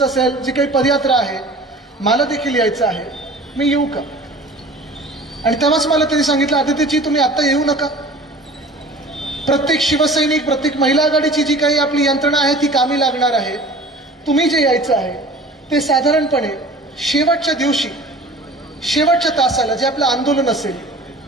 दिवसाचं असेल, जी काही पदयात्रा आहे, मला देखील यायचं आहे, मी येऊ का? आणि तेव्हाच मला त्यांनी सांगितलं, आदित्यजी तुम्ही आता येऊ नका. प्रत्येक शिवसैनिक, प्रत्येक महिला आघाडीची जी काही आपली यंत्रणा आहे ती कामी लागणार आहे. तुम्ही जे यायचं आहे ते साधारणपणे शेवटच्या दिवशी, शेवटच्या तासाला जे आपलं आंदोलन असेल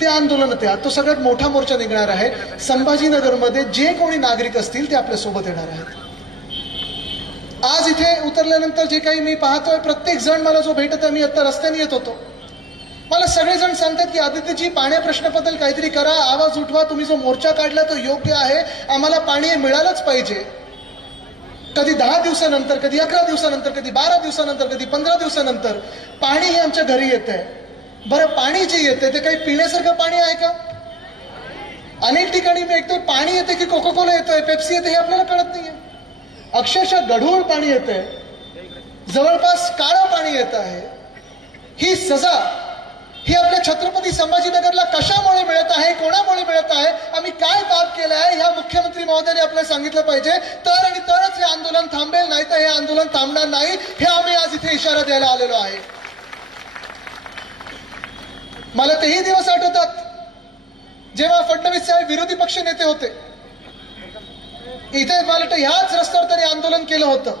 ते आंदोलन, तो सगळ्यात मोठा मोर्चा निघणार आहे. संभाजीनगरमध्ये जे कोणी नागरिक असतील ते आपल्या सोबत येणार आहेत. आज इथे उतरल्यानंतर जे काही मी पाहतोय, प्रत्येक जण मला जो भेटत आहे, मी आता रस्त्याने येत होतो, मला सगळेजण सांगतात की आदित्यजी पाण्या प्रश्नाबद्दल काहीतरी करा, आवाज उठवा, तुम्ही जो मोर्चा काढला तो योग्य आहे, आम्हाला पाणी मिळालंच पाहिजे. कधी 10 दिवसानंतर, कधी 11 दिवसानंतर, कधी 12 दिवसानंतर, कधी 15 दिवसानंतर पाणी हे आमच्या घरी येत आहे. बरं, पाणी जे येते ते काही पिण्यासारखं पाणी आहे का? अनेक ठिकाणी मी ऐकतोय पाणी येते की कोका कोला येतोय, पेप्सी येते, हे आपल्याला कळत नाहीये. अक्षरशः गढूळ पाणी येते, जवळपास काळं पाणी येत आहे. ही सजा ही आपल्या छत्रपती संभाजीनगरला कशामुळे मिळत आहे, कोणामुळे मिळत आहे, आम्ही काय पाप केलं आहे, ह्या मुख्यमंत्री महोदयाने आपल्याला सांगितलं पाहिजे, तर आणि तरच हे आंदोलन थांबेल, नाही तर हे आंदोलन थांबणार नाही. हे आम्ही आज इथे इशारा द्यायला आलेलो आहे. मला तेही दिवस आठवतात जेव्हा फडणवीस साहेब विरोधी पक्ष नेते होते. इथे मला वाटतं ह्याच रस्त्यावर त्यांनी आंदोलन केलं होतं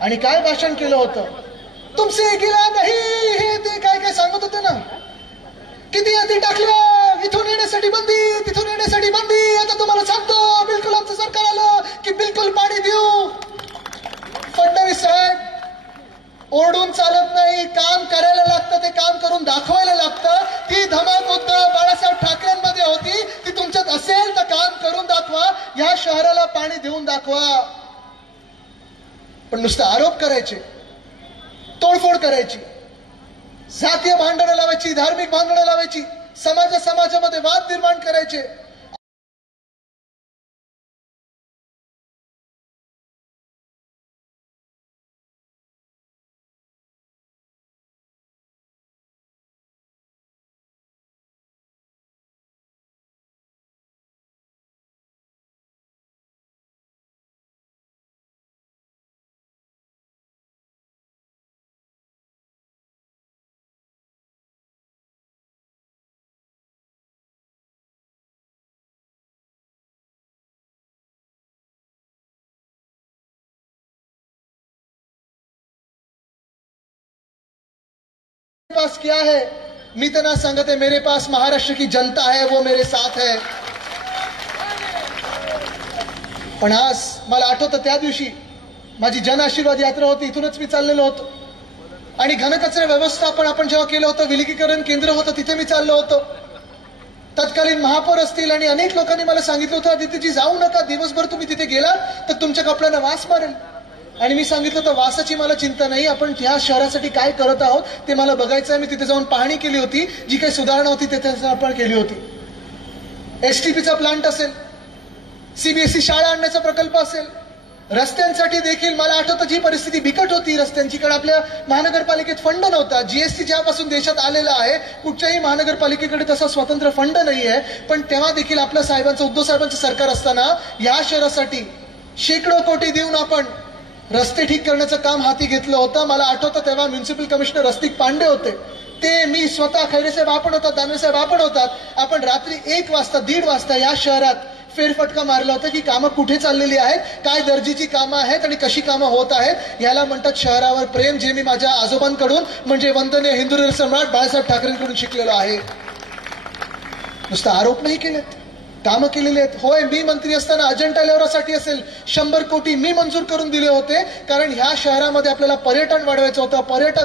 आणि काय भाषण केलं होतं, तुमसे गिला नाही, हे ते काय काय सांगत होते ना, किती यादी टाकल्या, इथून येण्यासाठी बंदी, तिथून येण्यासाठी बंदी, आता तुम्हाला सांगतो बिलकुल आमचं सरकार आलं की बिलकुल पाणी देऊ. फडणवीस साहेब, ओरडून चालत नाही, काम करायला लागतं, ते काम करून दाखवायला लागतं. ती धमक उद्धव बाळासाहेब ठाकरेंमध्ये होती, ती तुमच्यात असेल तर काम करून दाखवा, या शहराला पाणी देऊन दाखवा. पण नुसतं आरोप करायचे, तोडफोड करायची, जातीय भांडणं लावायची, धार्मिक भांडणं लावायची, समाजामध्ये वाद निर्माण करायचे. पास क्या है, मी त्यांना सांगत आहे, मेरे पास महाराष्ट्र की जनता है, वो मेरे साथ है. पण आज मला आठवतं त्या दिवशी माझी जन आशीर्वाद यात्रा होती, इथूनच मी चाललेलो होतो आणि घनकचरा व्यवस्थापन आपण जेव्हा केलं होतं, विलगीकरण केंद्र होतं, तिथे मी चाललो होतो. तत्कालीन महापौर असतील आणि अनेक लोकांनी मला सांगितलं होतं, आदित्यजी जाऊ नका, दिवसभर तुम्ही तिथे गेलात तर तुमच्या कपड्यांना वास मारेल. आणि मी सांगितलं तर वासाची मला चिंता नाही, आपण ह्या शहरासाठी काय करत आहोत ते मला बघायचं आहे. मी तिथे जाऊन पाहणी केली होती, जी काही सुधारणा होती तिथे आपण केली होती. एसटीपीचा प्लांट असेल, सीबीएसई शाळा आणण्याचा प्रकल्प असेल, रस्त्यांसाठी देखील मला आठवतं जी परिस्थिती बिकट होती रस्त्यांची, कारण आपल्या महानगरपालिकेत फंड नव्हता. जीएसटी ज्यापासून देशात आलेला आहे, कुठच्याही महानगरपालिकेकडे तसा स्वतंत्र फंड नाही आहे. पण तेव्हा देखील आपल्या साहेबांचं, उद्धव साहेबांचं सरकार असताना या शहरासाठी शेकडो कोटी देऊन आपण रस्ते ठीक करण्याचं काम हाती घेतलं होतं. मला आठवतं तेव्हा म्युन्सिपल कमिशनर रस्तिक पांडे होते, ते, मी स्वतः, खैरेसाहेब आपण होतात, दानवेसाहेब आपण होतात. आपण रात्री 1 वाजता 1:30 वाजता या शहरात फेरफटका मारला होता की कामं कुठे चाललेली आहेत, काय दर्जाची कामं आहेत आणि कशी कामं होत आहेत. याला म्हणतात शहरावर प्रेम, जे मी माझ्या आजोबांकडून म्हणजे वंदनीय हिंदू सम्राट बाळासाहेब ठाकरेंकडून शिकलेलो आहे. नुसतं आरोप नाही केलेत, कामं केलेली आहेत. होय, मी मंत्री असताना अजंठा एलोरासाठी असेल 100 कोटी मी मंजूर करून दिले होते, कारण ह्या शहरामध्ये आपल्याला पर्यटन वाढवायचं होतं. पर्यटन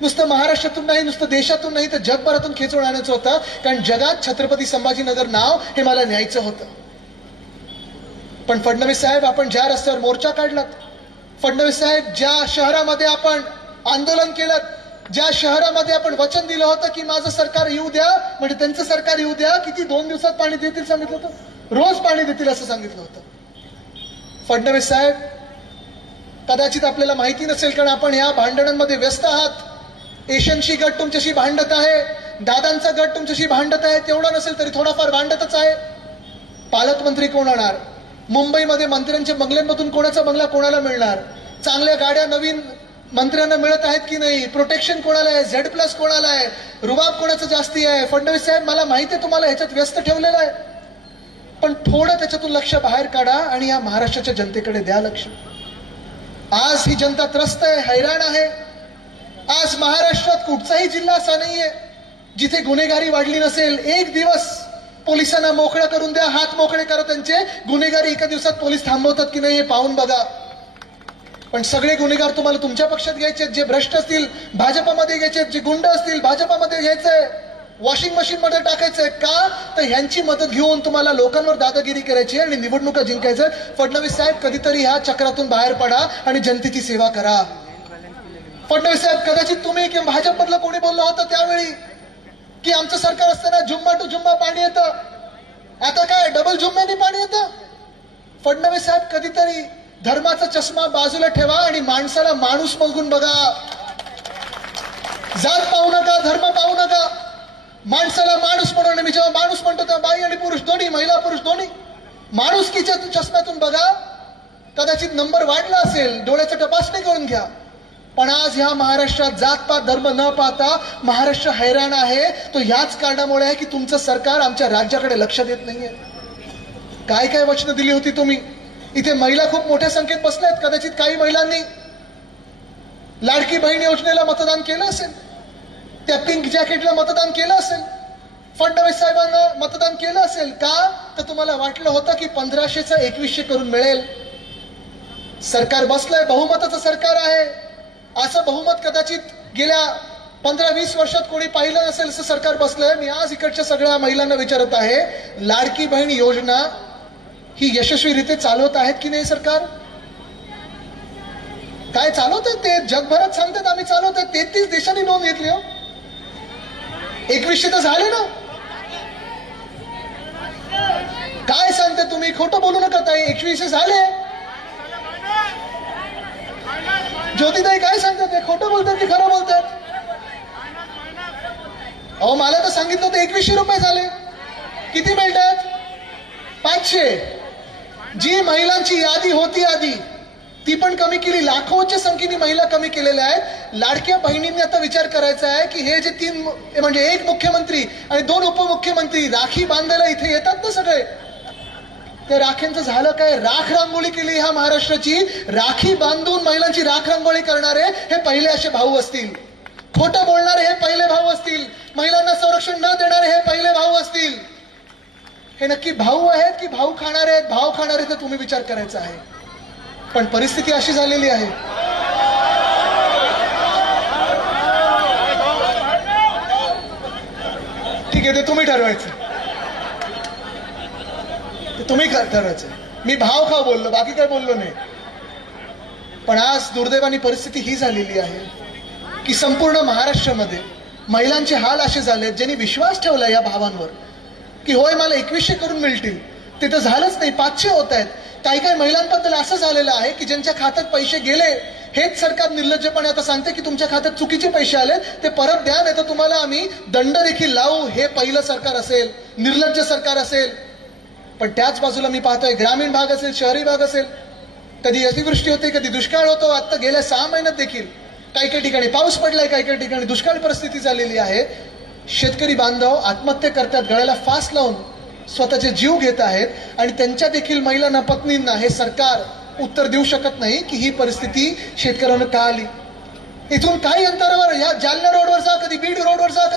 नुसतं महाराष्ट्रातून नाही, नुसतं देशातून नाही, तर जगभरातून खेचून आणायचं होतं, कारण जगात छत्रपती संभाजीनगर नाव हे मला न्यायचं होतं. पण फडणवीस साहेब, आपण ज्या रस्त्यावर मोर्चा काढलात, फडणवीस साहेब ज्या शहरामध्ये आपण आंदोलन केलं, ज्या शहरामध्ये आपण वचन दिलं होतं की माझं सरकार येऊ द्या, म्हणजे त्यांचं सरकार येऊ द्या, किती 2 दिवसात पाणी देतील सांगितलं होतं, रोज पाणी देतील असं सांगितलं होतं. फडणवीस साहेब, कदाचित आपल्याला माहिती नसेल, कारण आपण ह्या भांडणांमध्ये व्यस्त आहात. एशियनशी गट तुमच्याशी भांडत आहे, दादांचा गट तुमच्याशी भांडत आहे, तेवढं नसेल तरी थोडाफार भांडतच आहे. पालकमंत्री कोण होणार, मुंबईमध्ये मंत्र्यांच्या बंगल्यांमधून कोणाचा बंगला कोणाला मिळणार, चांगल्या गाड्या नवीन मंत्र्यांना मिळत आहेत की नाही, प्रोटेक्शन कोणाला आहे, Z+ कोणाला आहे, रुबाब कोणाचं जास्ती आहे. फडणवीस साहेब, मला माहिती आहे तुम्हाला ह्याच्यात व्यस्त ठेवलेलं आहे, पण थोडं त्याच्यातून लक्ष बाहेर काढा आणि या महाराष्ट्राच्या जनतेकडे द्या लक्ष. आज ही जनता त्रस्त आहे, हैराण आहे. आज महाराष्ट्रात कुठचाही जिल्हा असा नाहीये जिथे गुन्हेगारी वाढली नसेल. एक दिवस पोलिसांना मोकळं करून द्या, हात मोकळे करा त्यांचे. गुन्हेगारी एका दिवसात पोलीस थांबवतात की नाही हे पाहून बघा. पण सगळे गुन्हेगार तुम्हाला तुमच्या पक्षात घ्यायचे, जे भ्रष्ट असतील भाजपामध्ये घ्यायचे, जे गुंड असतील भाजपामध्ये घ्यायचंय, वॉशिंग मशीन मध्ये टाकायचंय. का तर ह्यांची मदत घेऊन तुम्हाला लोकांवर दादागिरी करायची आणि निवडणुका जिंकायचं. फडणवीस साहेब, कधीतरी ह्या चक्रातून बाहेर पडा आणि जनतेची सेवा करा. फडणवीस साहेब, कदाचित तुम्ही किंवा भाजपमधलं कोणी बोललं होतं त्यावेळी की आमचं सरकार असताना जुम्मा टू जुम्मा पाणी येतं, आता काय डबल जुम्म्याने पाणी येतं. फडणवीस साहेब, कधीतरी धर्माचा चष्मा बाजूला ठेवा आणि माणसाला माणूस बघून बघा. जात पाहू नका, धर्म पाहू नका, माणसाला माणूस म्हणून. मी जेव्हा माणूस म्हणतो तेव्हा बाई आणि पुरुष दोन्ही, महिला पुरुष दोन्ही, माणुसकीच्या चष्म्यातून बघा. कदाचित नंबर वाढला असेल, डोळ्याचं तपासणी करून घ्या. पण आज ह्या महाराष्ट्रात जातपात धर्म न पाहता महाराष्ट्र हैराण आहे. तो ह्याच कारणामुळे आहे की तुमचं सरकार आमच्या राज्याकडे लक्ष देत नाहीये. काय काय वचनं दिली होती तुम्ही. इथे महिला खूप मोठ्या संख्येत बसल्यात. कदाचित काही महिलांनी लाडकी बहीण योजनेला मतदान केलं असेल, त्या पिंक जॅकेटला मतदान केलं असेल, फडणवीस साहेबांना मतदान केलं असेल. का तर तुम्हाला वाटलं होतं की 1500चं 2100 करून मिळेल. सरकार बसलंय, बहुमताचं सरकार आहे. असं बहुमत कदाचित गेल्या 15-20 वर्षात कोणी पाहिलं नसेल असं सरकार बसलंय. मी आज इकडच्या सगळ्या महिलांना विचारत आहे, लाडकी बहीण योजना ही यशस्वीरित्या चालवत आहेत की नाही सरकार? काय चालवत आहेत ते? जगभरात सांगतात आम्ही चालवत आहेत. 33 देशांनी नोंद घेतली हो. 2100 तर झाले ना. काय सांगते तुम्ही? खोटं बोलू नका ताई. 2100 झाले. ज्योतिताई काय सांगतात? ते खोटं बोलतात की खरं बोलतात? अहो, मला तर सांगितलं होतं 2100 रुपये झाले. किती मिळतात? 500. जी महिलांची यादी होती आधी ती पण कमी केली. लाखोच्या संख्येने महिला कमी केलेल्या आहेत. लाडक्या बहिणींनी आता विचार करायचा आहे की हे जे 3 म्हणजे 1 मुख्यमंत्री आणि 2 उपमुख्यमंत्री राखी बांधायला इथे येतात ना सगळे, त्या राख्यांचं झालं काय? राख रांगोळी केली ह्या महाराष्ट्राची. राखी बांधून महिलांची राख रांगोळी करणारे हे पहिले असे भाऊ असतील. खोटं बोलणारे हे पहिले भाऊ असतील. महिलांना संरक्षण न देणारे हे पहिले भाऊ असतील. हे नक्की भाऊ आहेत की भाऊ खाणारे आहेत? भाव खाणारे तर तुम्ही विचार करायचा आहे. पण परिस्थिती अशी झालेली आहे. ठीक आहे, ते तुम्ही ठरवायचं. तुम्ही ठरवायचं. मी भाव खाव बोललो, बाकी काय बोललो नाही. पण आज दुर्दैवानी परिस्थिती ही झालेली आहे की संपूर्ण महाराष्ट्रामध्ये महिलांचे हाल असे झाले, ज्यांनी विश्वास ठेवला या भावांवर की होय मला 2100 करून मिळतील, ते तर झालंच नाही. 500 होत आहेत. काही काही महिलांबद्दल असं झालेलं आहे की ज्यांच्या खात्यात पैसे गेले, हेच सरकार निर्लज्जपणे आता सांगते की तुमच्या खात्यात चुकीचे पैसे आले, ते परत द्या, नाही तर तुम्हाला आम्ही दंड देखील लावू. हे पहिलं सरकार असेल, निर्लज्ज सरकार असेल. पण त्याच बाजूला मी पाहतोय ग्रामीण भाग असेल, शहरी भाग असेल, कधी अतिवृष्टी होते, कधी दुष्काळ होतो. आता गेल्या 6 महिन्यात देखील काही काही ठिकाणी पाऊस पडलाय, काही काही ठिकाणी दुष्काळ परिस्थिती झालेली आहे. शेतकरी बांधव आत्महत्या करतात, गळ्याला फास लावून स्वतःचे जीव घेत आहेत. आणि त्यांच्या देखील महिलांना, पत्नींना हे सरकार उत्तर देऊ शकत नाही की ही परिस्थिती शेतकऱ्यांना का आली. इथून काही अंतरावर या जालना रोडवर जा, कधी बीड रोडवर जा,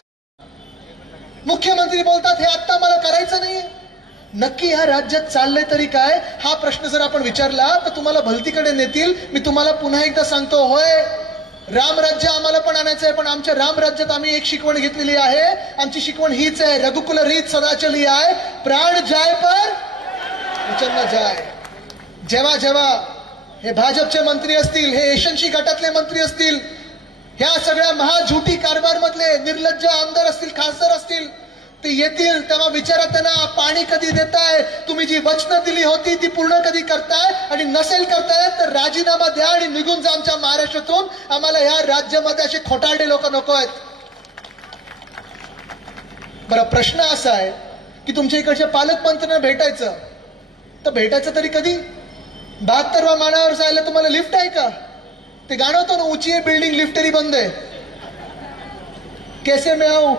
मुख्यमंत्री बोलतात हे आता मला करायचं नाहीये. नक्की ह्या राज्यात चाललंय तरी काय? हा प्रश्न जर आपण विचारला तर तुम्हाला भलतीकडे नेतील. मी तुम्हाला पुन्हा एकदा सांगतो, होय रामराज्य आम्हाला पण आणायचं आहे, पण आमच्या रामराज्यात आम्ही एक शिकवण घेतलेली आहे. आमची शिकवण हीच आहे, रघुकुल रीत सदा चली आहे, प्राण जाय पर वचन न जाय. जेव्हा जेव्हा हे भाजपचे मंत्री असतील, हे एशनशी गटातले मंत्री असतील, ह्या सगळ्या महाझुटी कारभार मधले निर्लज्ज आमदार असतील, खासदार असतील, ते येतील तेव्हा विचारा त्यांना, पाणी कधी देताय? तुम्ही जी वचनं दिली होती ती पूर्ण कधी करताय? आणि नसेल करताय तर राजीनामा द्या आणि निघून जा आमच्या महाराष्ट्रातून. आम्हाला ह्या राज्यामध्ये असे खोटारडे लोक नको आहेत. बरं, प्रश्न असा आहे की तुमच्या इकडच्या पालकमंत्र्यांना भेटायचं तर भेटायचं तरी कधी? 72व्या माळ्यावर जायला तुम्हाला लिफ्ट आहे का? ते गाणं होतं ना, ऊंची आहे बिल्डिंग लिफ्टरी बंद आहे, कैसे मैं आऊ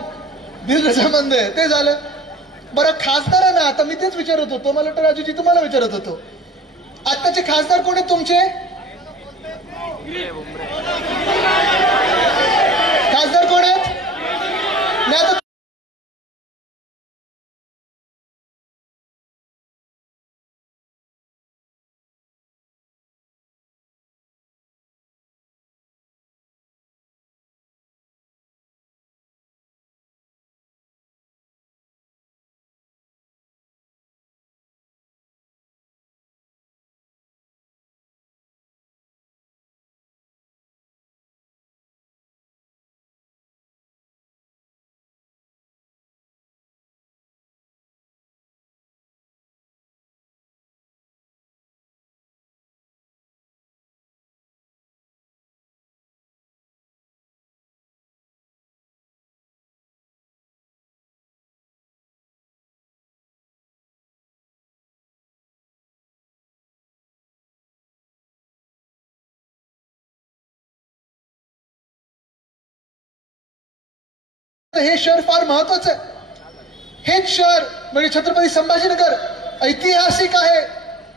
दिल रजामंद आहे, ते झालं. बरं खासदार आहे ना, आता मी तेच विचारत होतो, मला वाटतं राजूजी तुम्हाला विचारत होतो, आत्ताचे खासदार कोण आहेत तुमचे? खासदार कोण आहेत? नाही आता हे शहर फार महत्वाचं आहे. हेच शहर म्हणजे छत्रपती संभाजीनगर ऐतिहासिक आहे,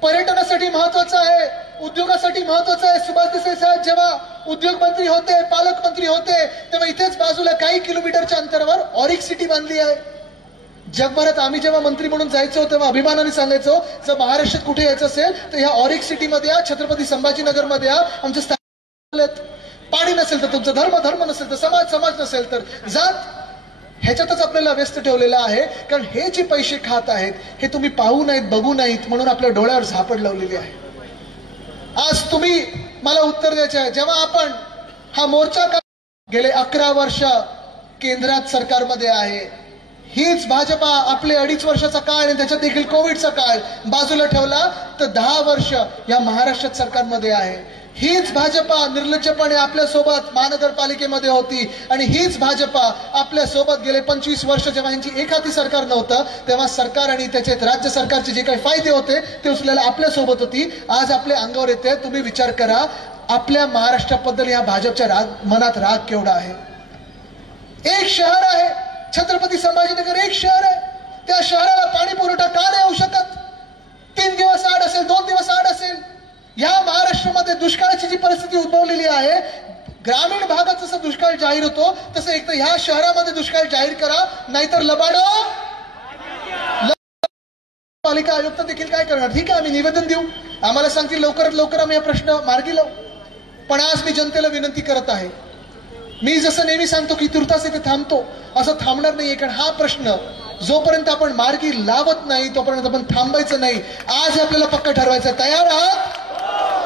पर्यटनासाठी महत्वाचं आहे, उद्योगासाठी महत्वाचं आहे. सुभाष देसाई साहेब जेव्हा उद्योग मंत्री होते, पालकमंत्री होते, तेव्हा इथेच बाजूला काही किलोमीटरच्या अंतरावर ऑरिक सिटी बांधली आहे. जगभरात आम्ही जेव्हा मंत्री म्हणून जायचो तेव्हा अभिमानाने सांगायचो, जर महाराष्ट्रात कुठे यायचं असेल तर ह्या ऑरिक सिटीमध्ये या, छत्रपती संभाजीनगर मध्ये या. आमचे पाणी नसेल तर तुमचा धर्म नसेल तर समाज नसेल तर जात, ह्याच्यातच आपल्याला व्यस्त ठेवलेला आहे. कारण हे जे पैसे खात आहेत हे तुम्ही पाहू नाहीत, बघू नाहीत, म्हणून आपल्या डोळ्यावर झापड लावलेली आहे. आज तुम्ही मला उत्तर द्यायचे आहे, जेव्हा आपण हा मोर्चा गेले 11 वर्ष केंद्रात सरकारमध्ये आहे, हीच भाजपा आपले 2.5 वर्षाचा काळ आणि त्याच्यात देखील कोविडचा काळ बाजूला ठेवला तर 10 वर्ष या महाराष्ट्रात सरकारमध्ये आहे. हीच भाजपा निर्लज्जपणे आपल्या सोबत महानगरपालिकेमध्ये होती आणि हीच भाजपा आपल्या सोबत गेले 25 वर्ष जेव्हा यांची एकाती सरकार नव्हतं तेव्हा सरकार आणि त्याचे राज्य सरकारचे जे काही फायदे होते ते उचलायला आपल्या सोबत होती. आज आपल्या अंगावर येते. तुम्ही विचार करा, आपल्या महाराष्ट्राबद्दल या भाजपच्या मनात राग केवढा आहे. एक शहर आहे छत्रपती संभाजीनगर, एक शहर आहे, त्या शहराला पाणी पुरवठा का नाही होऊ शकत? 3 दिवस आड असेल, 2 दिवस आड असेल. या महाराष्ट्रामध्ये दुष्काळाची जी परिस्थिती उद्भवलेली आहे, ग्रामीण भागात जसं दुष्काळ जाहीर होतो तसं एक तर ह्या शहरामध्ये दुष्काळ जाहीर करा, नाहीतर लबाडो. पालिका आयुक्त देखील काय करणार? ठीक आहे, आम्ही निवेदन देऊ, आम्हाला सांगतील लवकरात लवकर आम्ही हा प्रश्न मार्गी लावू. पण आज मी जनतेला विनंती करत आहे, मी जसं नेहमी सांगतो की तुर्तास इथे थांबतो, असं थांबणार नाहीये. कारण हा प्रश्न जोपर्यंत आपण मार्गी लावत नाही तोपर्यंत आपण थांबायचं नाही. आज आपल्याला पक्क ठरवायचं. तयार आहात?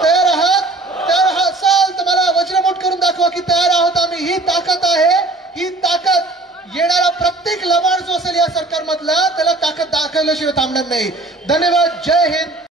तयार आहात? तयार असाल तर मला वज्रमुठ करून दाखवा की तयार आहोत आम्ही. ही ताकद आहे, ही ताकद येणारा प्रत्येक लबाड जो असेल या सरकारमधला त्याला ताकद दाखवल्याशिवाय थांबणार नाही. धन्यवाद. जय हिंद.